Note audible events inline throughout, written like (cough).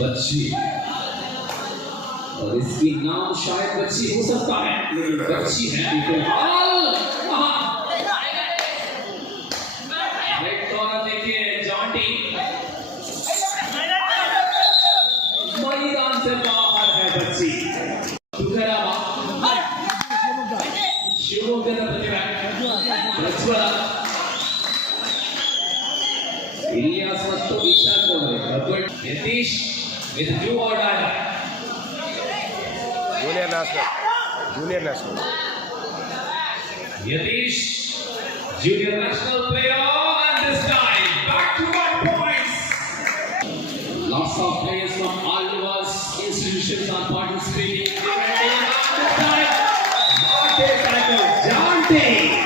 بچی (laughs) اور اس کے نام شاید بچی ہو سکتا ہے ہے Yetish. Junior National Player and this time Back to back points. Lots of players from all of us institutions are participating. Yeah. Yeah. Yeah. Yeah. Yeah. Yeah. Yeah. Yeah.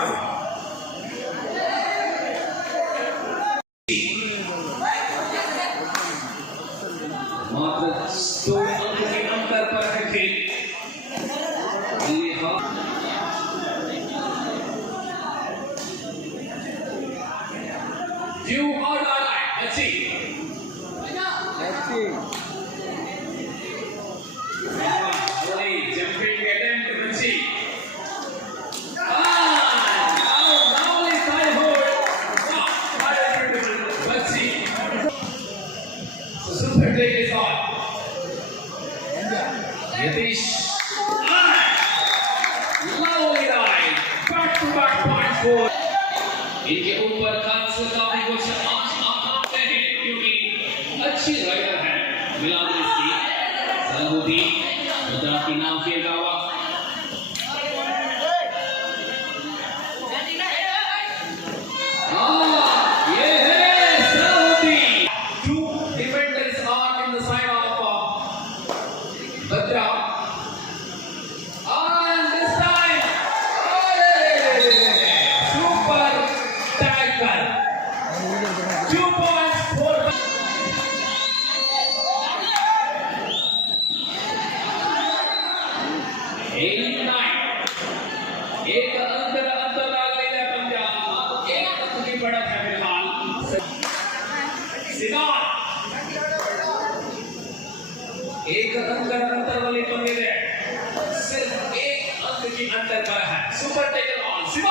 Tell सिव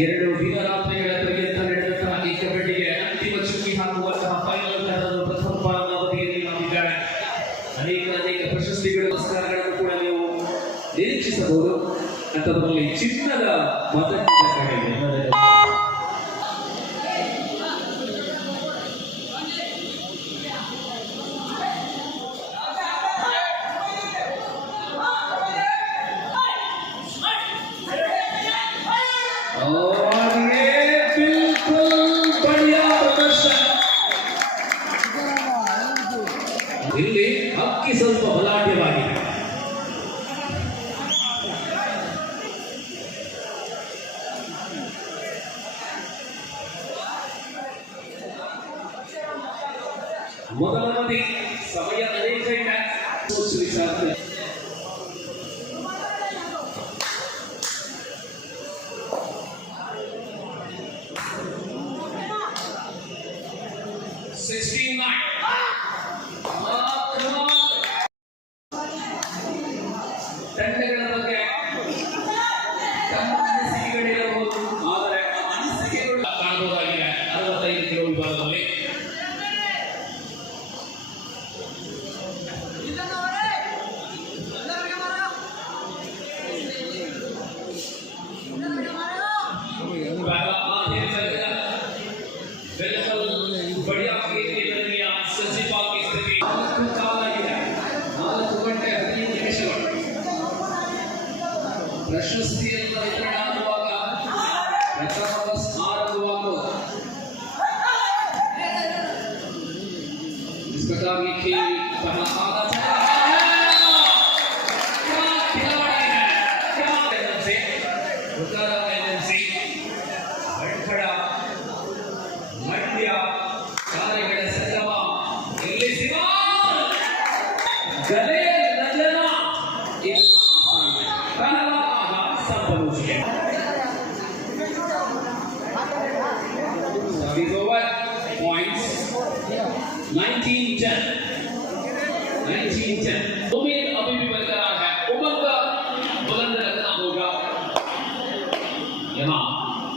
ಎರಡು Gracias. Kiki, come on, come on.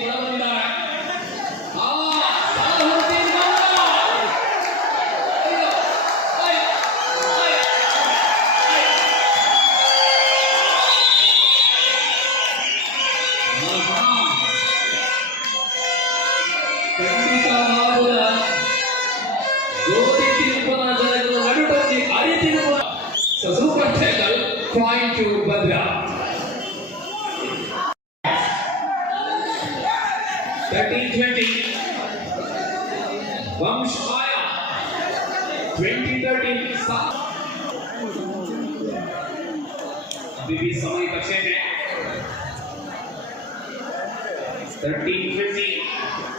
Yeah. Wow. maybe some of the percentage. 13-50,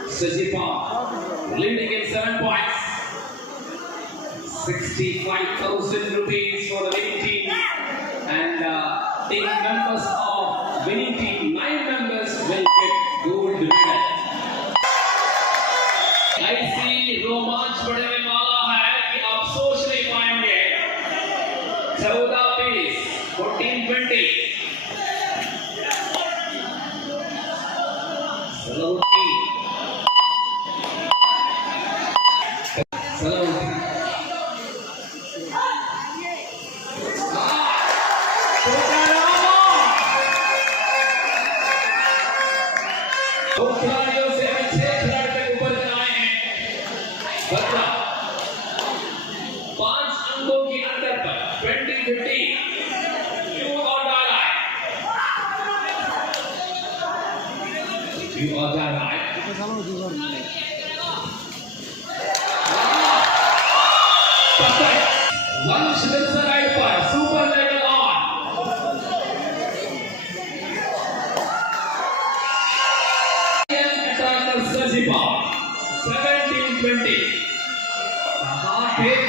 Sajipa, leading in 7 points. 65,000 rupees for the winning team. And uh, taking numbers of winning team. Salam.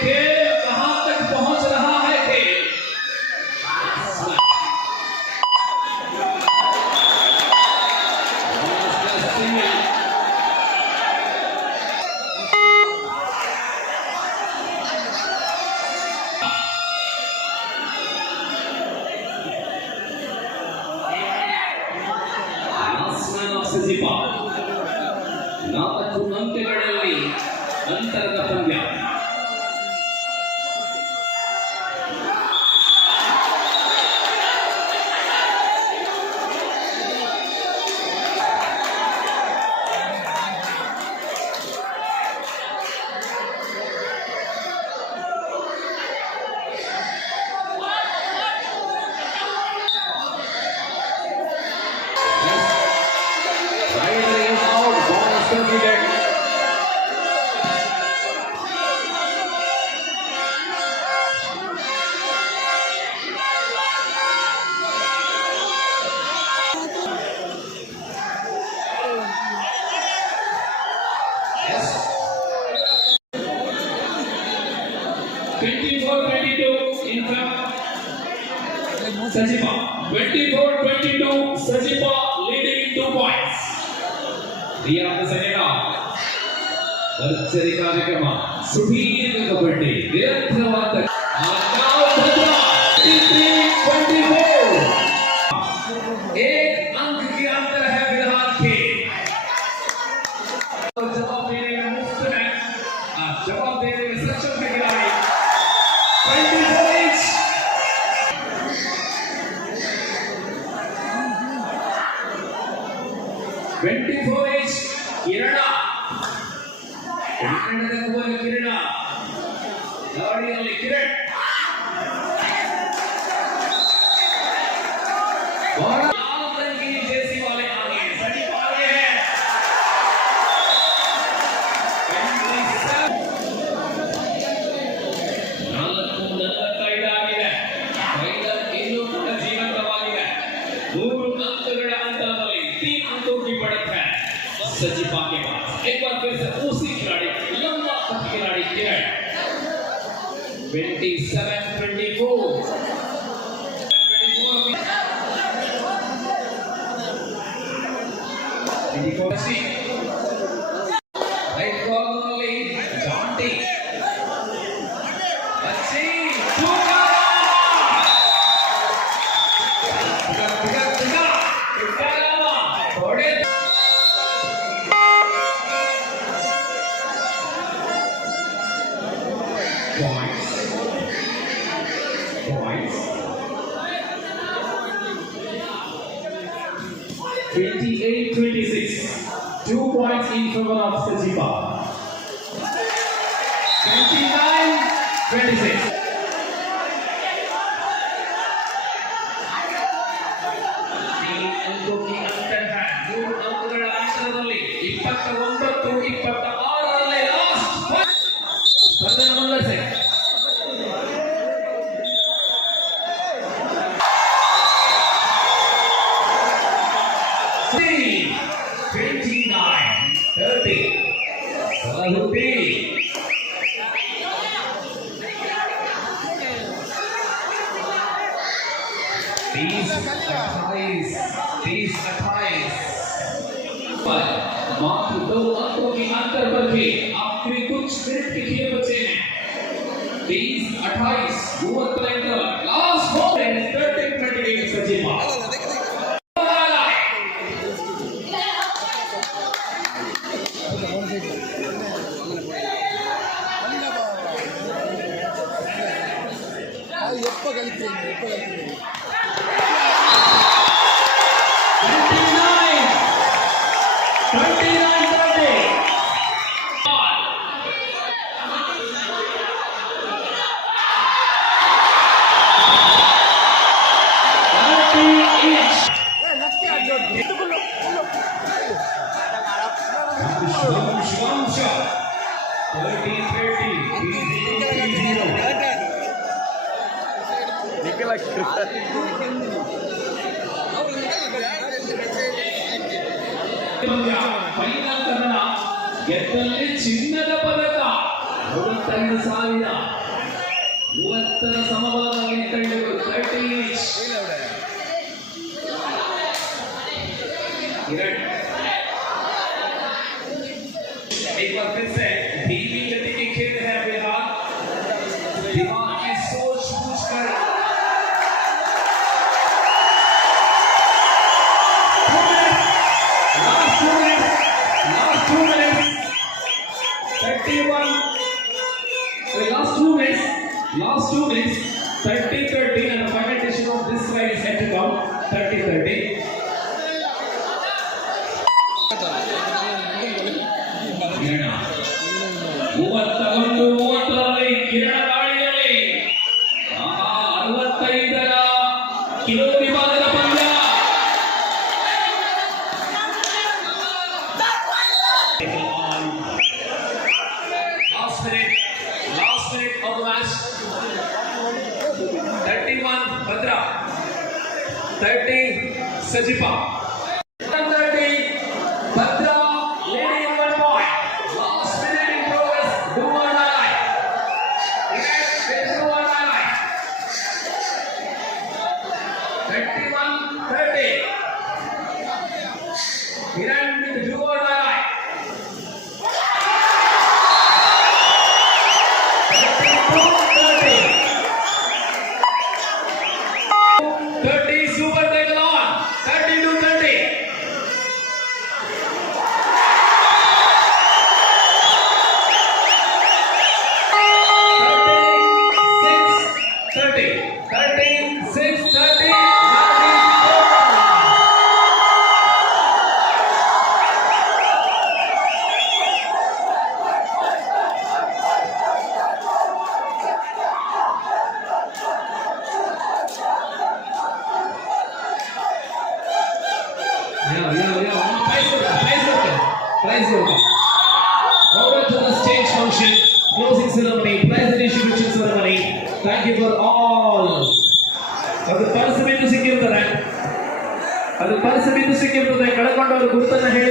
Yeah. Sajipa. 24 22 the... Sajipa (laughs) leading in 2 points. Riya Sajipa. to Vikrama. Sudhir Kapati. Virathravata. Akal Sajipa. 23 24. ¿Quién yeah. era yeah. आपके पास एक बार फिर से उसी खिलाड़ी लंबा तक खिलाड़ी किरण twenty seven twenty four twenty four twenty four 28-26. Two points in favor of the Sajipa. 29-26. تیس اٹھائیس پر آپ کے کچھ لکھے بچے تیس اٹھائیس 嗯。Uh oh. Sekti Wang Rete Iran di ہے